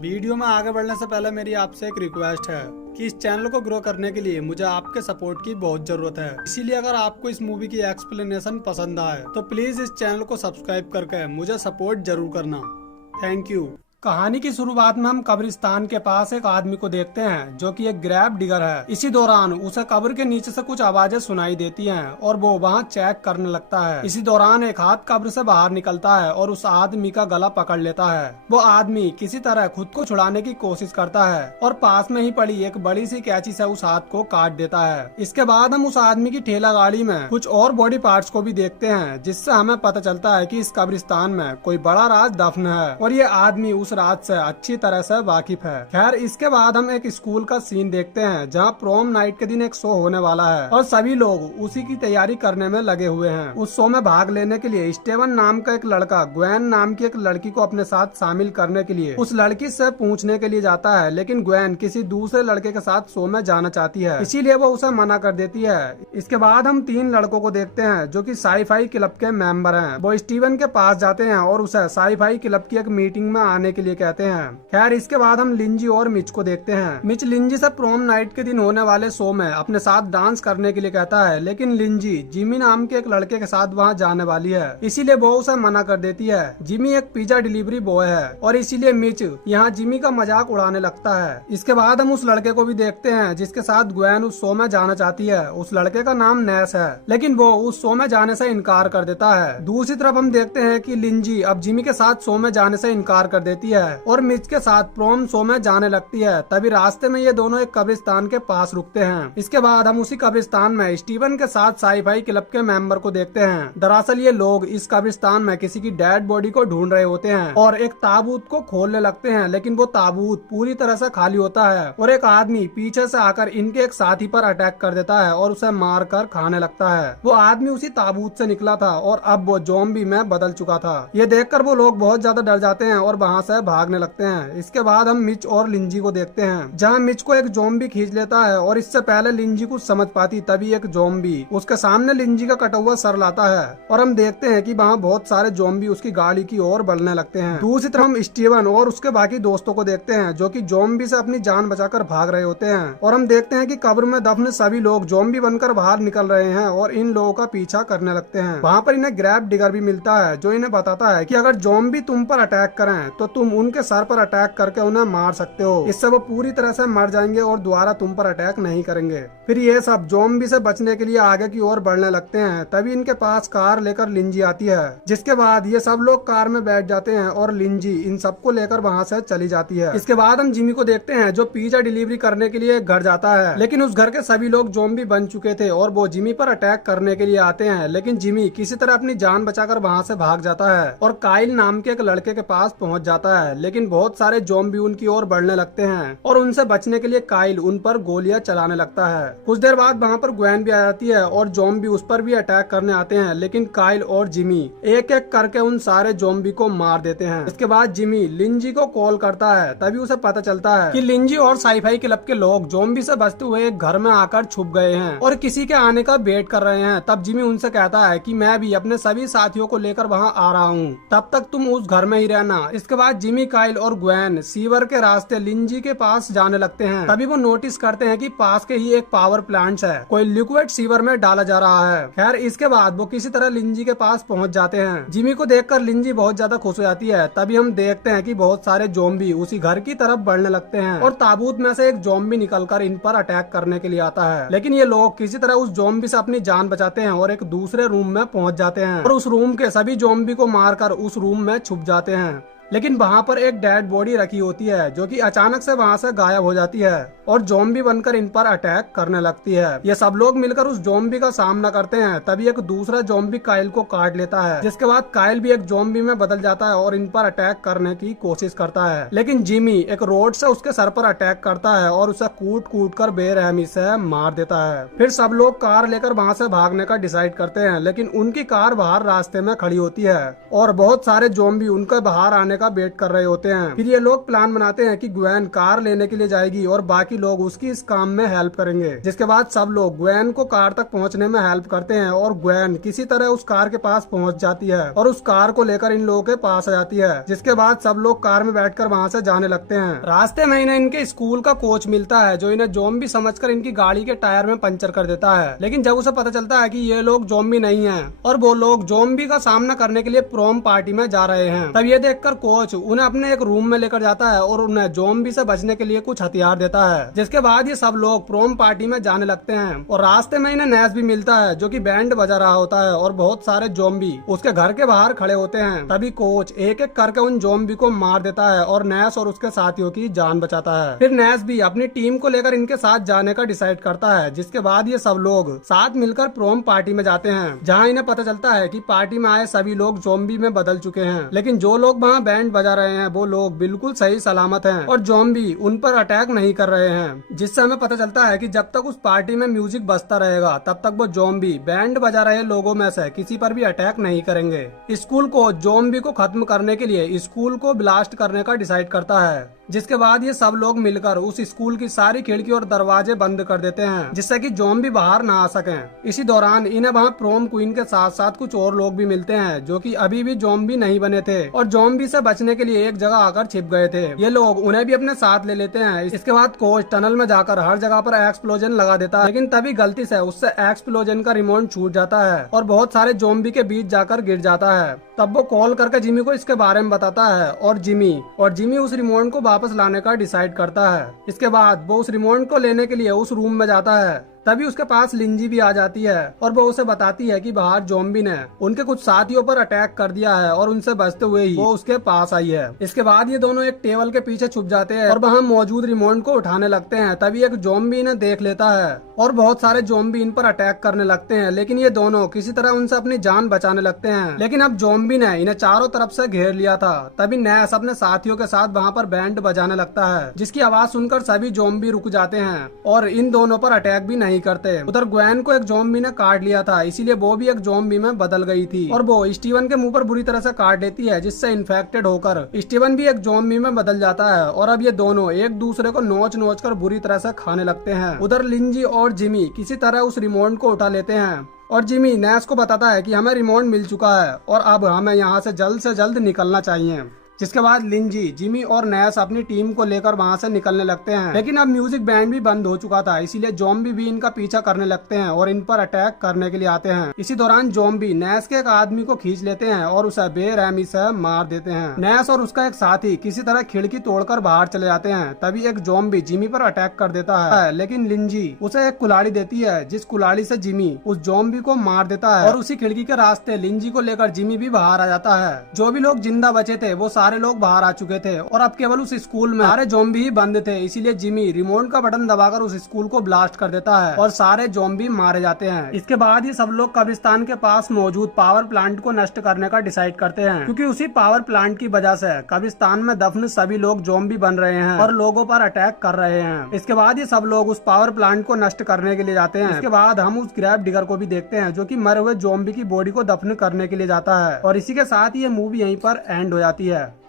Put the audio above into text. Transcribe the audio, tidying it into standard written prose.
Video में आगे बढ़ने से पहले मेरी आपसे एक रिक्वेस्ट है कि इस चैनल को ग्रो करने के लिए मुझे आपके सपोर्ट की बहुत जरूरत है। इसीलिए अगर आपको इस मूवी की एक्सप्लेनेशन पसंद आए तो प्लीज इस चैनल को सब्सक्राइब करके मुझे सपोर्ट जरूर करना। Thank you. कहानी की शुरुआत में हम कब्रिस्तान के पास एक आदमी को देखते हैं जो कि एक ग्रैब डिगर है। इसी दौरान उसे कब्र के नीचे से कुछ आवाजें सुनाई देती हैं और वो वहां चेक करने लगता है। इसी दौरान एक हाथ कब्र से बाहर निकलता है और उस आदमी का गला पकड़ लेता है। वो आदमी किसी तरह खुद को छुड़ाने की कोशिश करता है और पास में ही पड़ी एक बड़ी सी कैंची से उस हाथ को काट देता है। इसके बाद हम उस आदमी की ठेला गाड़ी में कुछ और बॉडी पार्ट्स को भी देखते हैं, जिससे हमें पता चलता है कि इस कब्रिस्तान में कोई बड़ा राज दफन है और ये आदमी उस राज से अच्छी तरह से वाकिफ है। खैर, इसके बाद हम एक स्कूल का सीन देखते हैं जहाँ प्रोम नाइट के दिन एक शो होने वाला है और सभी लोग उसी की तैयारी करने में लगे हुए हैं। उस शो में भाग लेने के लिए स्टीवन नाम का एक लड़का ग्वेन नाम की एक लड़की को अपने साथ शामिल करने के लिए उस लड़की से पूछने के लिए जाता है, लेकिन ग्वेन किसी दूसरे लड़के के साथ शो में जाना चाहती है, इसीलिए वो उसे मना कर देती है। इसके बाद हम 3 लड़कों को देखते हैं जो कि साई-फाई क्लब के मेंबर हैं। वो स्टीवन के पास जाते हैं और उसे साई-फाई क्लब की एक मीटिंग में आने के लिए कहते हैं। खैर, इसके बाद हम लिंजी और मिच को देखते हैं। मिच लिंजी से प्रोम नाइट के दिन होने वाले शो में अपने साथ डांस करने के लिए कहता है, लेकिन लिंजी जिमी नाम के एक लड़के के साथ वहां जाने वाली है, इसीलिए वो उसे मना कर देती है। जिमी एक पिज्जा डिलीवरी बॉय है और इसीलिए मिच यहाँ जिमी का मजाक उड़ाने लगता है। इसके बाद हम उस लड़के को भी देखते हैं जिसके साथ ग्वेन उस शो में जाना चाहती है। उस लड़के का नाम नेस है, लेकिन वो उस शो में जाने से इनकार कर देता है। दूसरी तरफ हम देखते हैं कि लिंजी अब जिमी के साथ शो में जाने से इनकार कर देती है और मिच के साथ प्रोम शो में जाने लगती है। तभी रास्ते में ये दोनों एक कब्रिस्तान के पास रुकते हैं। इसके बाद हम उसी कब्रिस्तान में स्टीवन के साथ साई-फाई क्लब के मेंबर को देखते हैं। दरअसल ये लोग इस कब्रिस्तान में किसी की डेड बॉडी को ढूंढ रहे होते हैं और एक ताबूत को खोलने लगते हैं, लेकिन वो ताबूत पूरी तरह से खाली होता है और एक आदमी पीछे से आकर इनके एक साथी पर अटैक कर देता है और उसे मार कर खाने लगता है। वो आदमी उसी ताबूत से निकला था और अब वो ज़ॉम्बी में बदल चुका था। ये देखकर वो लोग बहुत ज्यादा डर जाते हैं और वहाँ से भागने लगते हैं। इसके बाद हम मिच और लिंजी को देखते हैं जहाँ मिच को एक ज़ॉम्बी खींच लेता है और इससे पहले लिंजी कुछ समझ पाती तभी एक ज़ॉम्बी उसके सामने लिंजी का कटा हुआ सर लाता है और हम देखते हैं कि वहाँ बहुत सारे ज़ॉम्बी उसकी गाड़ी की ओर बढ़ने लगते हैं। दूसरी तरफ हम स्टीवन और उसके बाकी दोस्तों को देखते हैं जो कि ज़ॉम्बी से अपनी जान बचाकर भाग रहे होते हैं और हम देखते हैं कि कब्र में दफन सभी लोग ज़ॉम्बी बनकर बाहर निकल रहे हैं और इन लोगों का पीछा करने लगते हैं। वहाँ पर इन्हें ग्रैब डिगर भी मिलता है जो इन्हें बताता है कि अगर ज़ॉम्बी तुम पर अटैक करें तो तुम उनके सर पर अटैक करके उन्हें मार सकते हो। इससे वो पूरी तरह से मर जाएंगे और दोबारा तुम पर अटैक नहीं करेंगे। फिर ये सब ज़ॉम्बी से बचने के लिए आगे की ओर बढ़ने लगते हैं। तभी इनके पास कार लेकर लिंजी आती है, जिसके बाद ये सब लोग कार में बैठ जाते हैं और लिंजी इन सबको लेकर वहाँ से चली जाती है। इसके बाद हम जिमी को देखते हैं जो पिज्जा डिलीवरी करने के लिए घर जाता है, लेकिन उस घर के सभी लोग ज़ॉम्बी बन चुके थे और वो जिमी पर अटैक करने के लिए आते हैं, लेकिन जिमी किसी तरह अपनी जान बचाकर वहाँ से भाग जाता है और काइल नाम के एक लड़के के पास पहुँच जाता है, लेकिन बहुत सारे ज़ॉम्बी उनकी ओर बढ़ने लगते हैं और उनसे बचने के लिए काइल उन पर गोलियां चलाने लगता है। कुछ देर बाद वहाँ पर ग्वेन भी आ जाती है और ज़ॉम्बी उस पर भी अटैक करने आते हैं, लेकिन काइल और जिमी एक एक करके उन सारे ज़ॉम्बी को मार देते हैं। इसके बाद जिमी लिंजी को कॉल करता है, तभी उसे पता चलता है कि लिंजी और साई-फाई क्लब के लोग ज़ॉम्बी से बचते हुए एक घर में आकर छुप गए हैं और किसी के आने का वेट कर रहे हैं। तब जिमी उनसे कहता है कि मैं भी अपने सभी साथियों को लेकर वहाँ आ रहा हूँ, तब तक तुम उस घर में ही रहना। इसके बाद जिमी, काइल और ग्वेन सीवर के रास्ते लिंजी के पास जाने लगते हैं। तभी वो नोटिस करते हैं कि पास के ही एक पावर प्लांट है, कोई लिक्विड सीवर में डाला जा रहा है। खैर, इसके बाद वो किसी तरह लिंजी के पास पहुंच जाते हैं। जिमी को देखकर लिंजी बहुत ज्यादा खुश हो जाती है। तभी हम देखते हैं कि बहुत सारे ज़ॉम्बी उसी घर की तरफ बढ़ने लगते हैं और ताबूत में से एक ज़ॉम्बी निकलकर इन पर अटैक करने के लिए आता है, लेकिन ये लोग किसी तरह उस ज़ॉम्बी से अपनी जान बचाते हैं और एक दूसरे रूम में पहुंच जाते हैं और उस रूम के सभी ज़ॉम्बी को मारकर उस रूम में छुप जाते हैं। लेकिन वहाँ पर एक डेड बॉडी रखी होती है जो कि अचानक से वहाँ से गायब हो जाती है और ज़ॉम्बी बनकर इन पर अटैक करने लगती है। ये सब लोग मिलकर उस ज़ॉम्बी का सामना करते हैं। तभी एक दूसरा ज़ॉम्बी काइल को काट लेता है, जिसके बाद काइल भी एक ज़ॉम्बी में बदल जाता है और इन पर अटैक करने की कोशिश करता है, लेकिन जिमी एक रोड से उसके सर पर अटैक करता है और उसे कूट कूट कर बेरहमी से मार देता है। फिर सब लोग कार लेकर वहाँ से भागने का डिसाइड करते हैं, लेकिन उनकी कार बाहर रास्ते में खड़ी होती है और बहुत सारे ज़ॉम्बी उनके बाहर आने का वेट कर रहे होते हैं। फिर ये लोग प्लान बनाते हैं कि ग्वेन कार लेने के लिए जाएगी और बाकी लोग उसकी इस काम में हेल्प करेंगे। जिसके बाद सब लोग ग्वेन को कार तक पहुंचने में हेल्प करते हैं और ग्वेन किसी तरह उस कार के पास पहुंच जाती है और उस कार को लेकर इन लोगों के पास आ जाती है। जिसके बाद सब लोग कार में बैठकर वहां से जाने लगते हैं। रास्ते में इन्हें इनके स्कूल का कोच मिलता है जो इन्हें ज़ॉम्बी समझकर इनकी गाड़ी के टायर में पंचर कर देता है। लेकिन जब उसे पता चलता है कि ये लोग ज़ॉम्बी नहीं हैं और वो लोग ज़ॉम्बी का सामना करने के लिए प्रोम पार्टी में जा रहे हैं, तब ये देखकर कोच उन्हें अपने एक रूम में लेकर जाता है और उन्हें ज़ॉम्बी से बचने के लिए कुछ हथियार देता है। जिसके बाद ये सब लोग प्रोम पार्टी में जाने लगते हैं और रास्ते में इन्हें नैस भी मिलता है जो कि बैंड बजा रहा होता है और बहुत सारे ज़ॉम्बी उसके घर के बाहर खड़े होते हैं। तभी कोच एक एक करके उन ज़ॉम्बी को मार देता है और नैस और उसके साथियों की जान बचाता है। फिर नैस भी अपनी टीम को लेकर इनके साथ जाने का डिसाइड करता है। जिसके बाद ये सब लोग साथ मिलकर प्रोम पार्टी में जाते हैं जहां इन्हें पता चलता है कि पार्टी में आए सभी लोग ज़ॉम्बी में बदल चुके हैं। लेकिन जो लोग वहां बैंड बजा रहे हैं वो लोग बिल्कुल सही सलामत हैं और ज़ॉम्बी उन पर अटैक नहीं कर रहे हैं। जिससे हमें पता चलता है कि जब तक उस पार्टी में म्यूजिक बजता रहेगा तब तक वो ज़ॉम्बी बैंड बजा रहे लोगों में से किसी पर भी अटैक नहीं करेंगे। स्कूल को ज़ॉम्बी को खत्म करने के लिए स्कूल को ब्लास्ट करने का डिसाइड करता है। जिसके बाद ये सब लोग मिलकर उस स्कूल की सारी खिड़की और दरवाजे बंद कर देते हैं जिससे कि ज़ॉम्बी बाहर ना आ सकें। इसी दौरान इन्हें वहाँ प्रोम क्वीन के साथ साथ कुछ और लोग भी मिलते हैं जो कि अभी भी ज़ॉम्बी नहीं बने थे और ज़ॉम्बी से बचने के लिए एक जगह आकर छिप गए थे। ये लोग उन्हें भी अपने साथ ले लेते हैं। इसके बाद कोच टनल में जाकर हर जगह पर एक्सप्लोजन लगा देता है, लेकिन तभी गलती से उससे एक्सप्लोजन का रिमोट छूट जाता है और बहुत सारे ज़ॉम्बी के बीच जाकर गिर जाता है। तब वो कॉल करके जिमी को इसके बारे में बताता है और जिमी उस रिमोट को वापस लाने का डिसाइड करता है। इसके बाद वो उस रिमोट को लेने के लिए उस रूम में जाता है। तभी उसके पास लिंजी भी आ जाती है और वो उसे बताती है कि बाहर ज़ॉम्बी ने उनके कुछ साथियों पर अटैक कर दिया है और उनसे बचते हुए ही वो उसके पास आई है। इसके बाद ये दोनों एक टेबल के पीछे छुप जाते हैं और वहाँ मौजूद रिमोट को उठाने लगते हैं। तभी एक ज़ॉम्बी इन्हें देख लेता है और बहुत सारे ज़ॉम्बी इन पर अटैक करने लगते हैं, लेकिन ये दोनों किसी तरह उनसे अपनी जान बचाने लगते हैं। लेकिन अब ज़ॉम्बी ने इन्हें चारों तरफ से घेर लिया था। तभी नैस अपने साथियों के साथ वहाँ पर बैंड बजाने लगता है जिसकी आवाज सुनकर सभी ज़ॉम्बी रुक जाते हैं और इन दोनों पर अटैक भी नहीं करते। उधर ग्वेन को एक ज़ॉम्बी ने काट लिया था, इसीलिए वो भी एक ज़ॉम्बी में बदल गई थी और वो स्टीवन के मुंह पर बुरी तरह से काट देती है जिससे इन्फेक्टेड होकर स्टीवन भी एक ज़ॉम्बी में बदल जाता है और अब ये दोनों एक दूसरे को नोच नोच कर बुरी तरह से खाने लगते हैं। उधर लिंजी और जिमी किसी तरह उस रिमोट को उठा लेते हैं और जिमी नैस को बताता है कि हमें रिमोट मिल चुका है और अब हमें यहाँ से जल्द निकलना चाहिए। जिसके बाद लिंजी, जिमी और नैस अपनी टीम को लेकर वहां से निकलने लगते हैं, लेकिन अब म्यूजिक बैंड भी बंद हो चुका था, इसीलिए ज़ॉम्बी भी इनका पीछा करने लगते हैं और इन पर अटैक करने के लिए आते हैं। इसी दौरान ज़ॉम्बी नैस के एक आदमी को खींच लेते हैं और उसे बेरहमी से मार देते हैं। नैस और उसका एक साथी किसी तरह खिड़की तोड़कर बाहर चले जाते हैं। तभी एक ज़ॉम्बी जिमी पर अटैक कर देता है, लेकिन लिंजी उसे एक कुल्हाड़ी देती है जिस कुल्हाड़ी से जिमी उस ज़ॉम्बी को मार देता है और उसी खिड़की के रास्ते लिंजी को लेकर जिमी भी बाहर आ जाता है। जो भी लोग जिंदा बचे थे वो सारे लोग बाहर आ चुके थे और अब केवल उस स्कूल में सारे ज़ॉम्बी ही बंद थे, इसीलिए जिमी रिमोट का बटन दबाकर उस स्कूल को ब्लास्ट कर देता है और सारे ज़ॉम्बी मारे जाते हैं। इसके बाद ये सब लोग कब्रिस्तान के पास मौजूद पावर प्लांट को नष्ट करने का डिसाइड करते हैं, क्योंकि उसी पावर प्लांट की वजह से कब्रिस्तान में दफन सभी लोग ज़ॉम्बी बन रहे हैं और लोगों पर अटैक कर रहे हैं। इसके बाद ये सब लोग उस पावर प्लांट को नष्ट करने के लिए जाते हैं। इसके बाद हम उस ग्रैब डिगर को भी देखते हैं जो कि मरे हुए ज़ॉम्बी की बॉडी को दफन करने के लिए जाता है और इसी के साथ ये मूवी यहीं पर एंड हो जाती है।